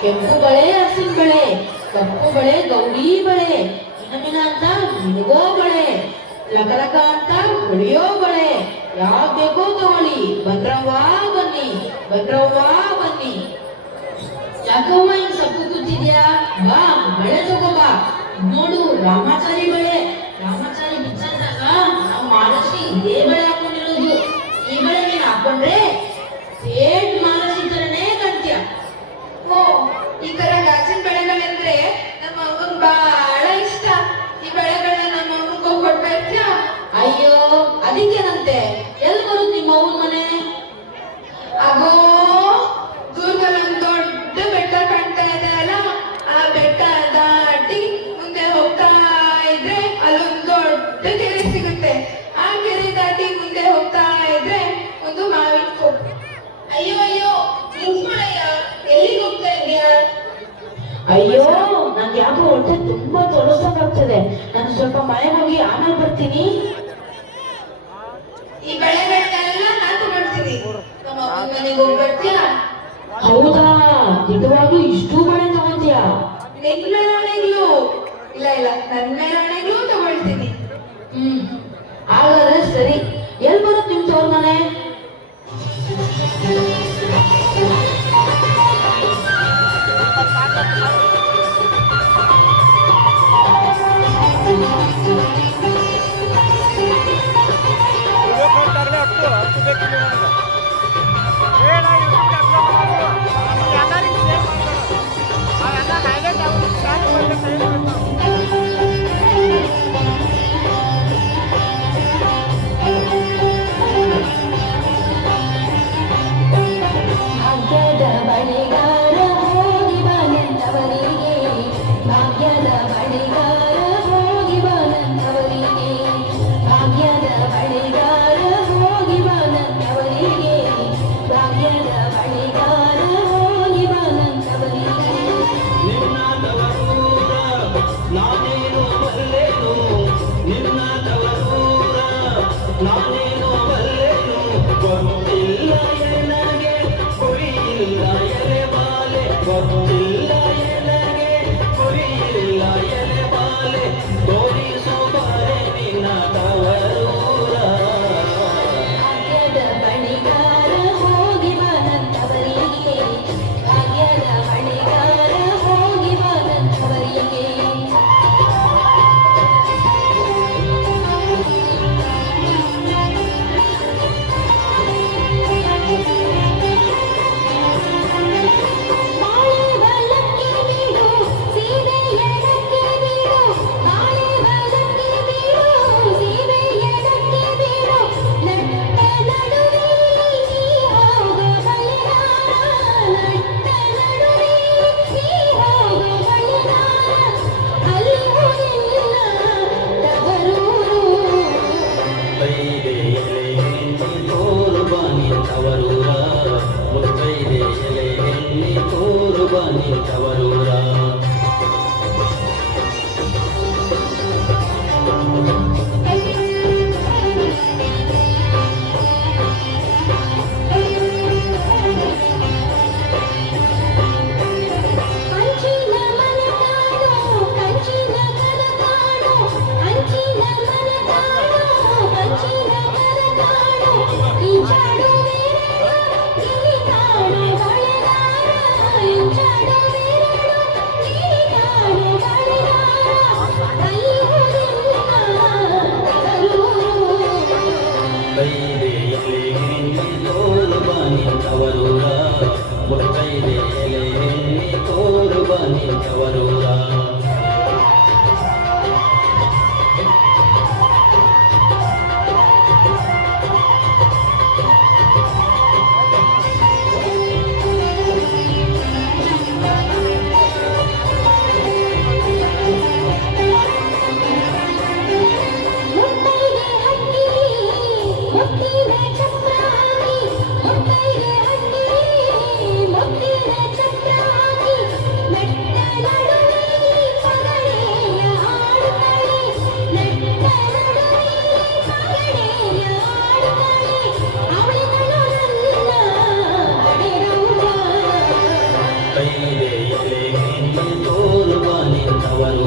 ಕೆಂಪು ಬಳೆ ಅರಸಿನ ಬಳೆ, ಕಪ್ಪು ಬಳೆ ಗೌರಿ ಬಳೆ, ಮಿನಮಿನ ಅಂತ ಮಿನುಗೋ ಬಳೆ, ಲಕಲಕ ಅಂತ ಹೊಳೆಯೋ ಬಳೆ. ಯಾವ್ ಬೇಕೋ ತಗೊಳ್ಳಿ, ಬಂದ್ರವ್ವ ಬನ್ನಿ, ಬಂದ್ರವ್ವ ಬನ್ನಿ. ಯಾಕವ್ವ ಹಿಂಗ್ ಸಪ್ಪು ಕೂತಿದ್ಯಾ? ಬಾ ಬಳೆ ತಗೋ ಬಾ. ನೋಡು ರಾಮಾಚಾರಿ ಬಳೆ. ರಾಮಾಚಾರಿ ಬಿಚ್ಚಾದಾಗ ನಾವು ಮಹಾಲಕ್ಷ್ಮಿ ಇದೇ ಬಳೆ ಹಾಕೊಂಡಿರೋದು. ಈ ಬಳೆ ನೀನ್ ಹಾಕೊಂಡ್ರೆ ಸೇಟ್ ಮಹಾಲಕ್ಷ್ಮಿ ತರನೇ ಕಾಣ್ತೀಯ. ಓ, ಈ ತರ ಗಾಜಿನ ಬಳೆಗಳೆಂದ್ರೆ ನಮ್ಮ ಅವ್ವನ್ ಬಹಳ ಇಷ್ಟ. ಈ ಬಳೆಗಳನ್ನ ನಮ್ಮ ಅವ್ವನ್ಗೂ ಕೊಟ್ಬರ್ತೀಯಾ? ಅಯ್ಯೋ ಅದಕ್ಕೇನಂತೆ, ಎಲ್ಲಿ ಬರುದು ನಿಮ್ಮ ಅವ್ವನ ಮನೆ? ಆಗೋ, ದೂರದಲ್ಲಿ ಒಂದು ದೊಡ್ಡ ಬೆಟ್ಟ ಕಾಣ್ತಾ ಇದೆ ಅಲ್ಲ, ಆ ಬೆಟ್ಟ ದಾಟಿ ಮುಂದೆ ಹೋಗ್ತಾ ಇದ್ರೆ ಅಲ್ಲೊಂದು ದೊಡ್ಡ ಕೆರೆ ಸಿಗುತ್ತೆ. ಆ ಕೆರೆ ದಾಟಿ ಮುಂದೆ ಹೋಗ್ತಾ ಇದ್ರೆ ಒಂದು ಮಾವಿನ ತೋಟ. ಅಯ್ಯೋ ಅಯ್ಯೋ, ನಿಂತ್ಕೊಳ್ಳಯ್ಯ, ಎಲ್ಲಿಗೆ ಹೋಗ್ತಾ ಇದ್ಯಾ? ಅಯ್ಯೋ ನಂಗೆ ಯಾಕೋ ಹೊಟ್ಟೆ ತುಂಬಾ ತೊಳಸಾಗ್ತದೆ. ನಾನು ಸ್ವಲ್ಪ ಮನೆ ಹೋಗಿ ಆಮೇಲೆ ಬರ್ತೀನಿ. ಈ ಬಳೆಗಳನ್ನೆಲ್ಲ ನಾನು ತಗೊಳ್ತೀನಿ. ನಮ್ಮ ಅಮ್ಮನ ಮನೆಗೆ ಹೋಗಿ ಬರ್ತೀಯಾ? ಹೌದಾ, ನಿಜವಾಗ್ಲೂ ಇಷ್ಟು ಬಳೆ ತಗೊಂತೀಯಾ? ನಿನ್ ಮೇಲೆ ಹಣೆಗಳು? ಇಲ್ಲ ಇಲ್ಲ, ನನ್ ಮೇಲೆ ಹಣೆಗಳು ತಗೊಳ್ತೀನಿ. ಹಾಗಾದ್ರೆ ಸರಿ. ಎಲ್ಲಿ ಬರುತ್ತೆ ನಿಮ್ ತವ್ರ ಮನೆ? ಚಕ್ರಾಗಿ ಮೆಟ್ಟಲಡು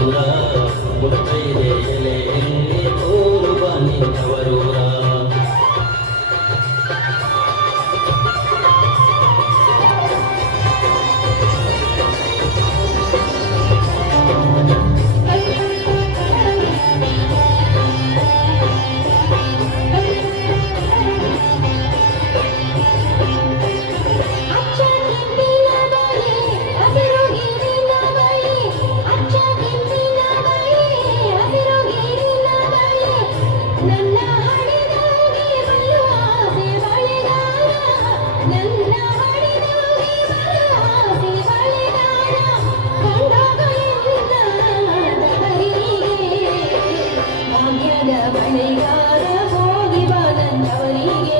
ತವರೂರ ಮುತ್ತೈದೆ ಎಲೆಯಲ್ಲಿ ತೋರುವ ನಿನ್ನವರೂರ ಬಳಿಗಾರ ಹೋಗಿ ಬಾನಂದವರಿಗೆ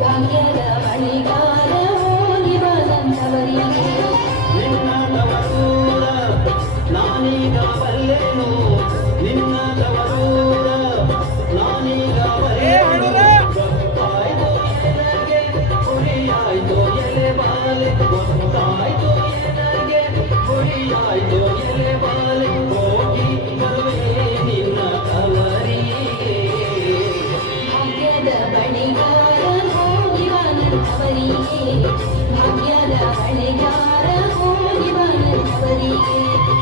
ಭಾಗ್ಯದ ಬಳಿಗಾರ ಹೋಗಿ ಬಾನಂದವರಿಗೆ ನಿನ್ನ ತವರೂರ ನಾನೀಗ ಬಲ್ಲೆನು ನಿನ್ನ ತವರೂರ ನಾನೀಗ ಬಲ್ಲೆನು ಗೊತ್ತಾಯ್ತು ನನಗೆ ಹುಳಿಯಾಯ್ತು ಎಲೆ ಬಾಲೆ ಗೊತ್ತಾಯ್ತು ನನಗೆ ಹುಳಿಯಾಯ್ತು ಎಲೆ ಬಾಲೆ ಹೋಗಿ ಬರುವೆ ನಿನ್ನ ತವರಿಗೆ ಭಾಗ್ಯದ ಬಳಿಗಾರ ಹೋಗಿ ಬಾನಂದವರಿಗೆ ಭಾಗ್ಯದ ಬಳಿಗಾರ ಹೋಗಿ ಬಾನಂದವರಿಗೆ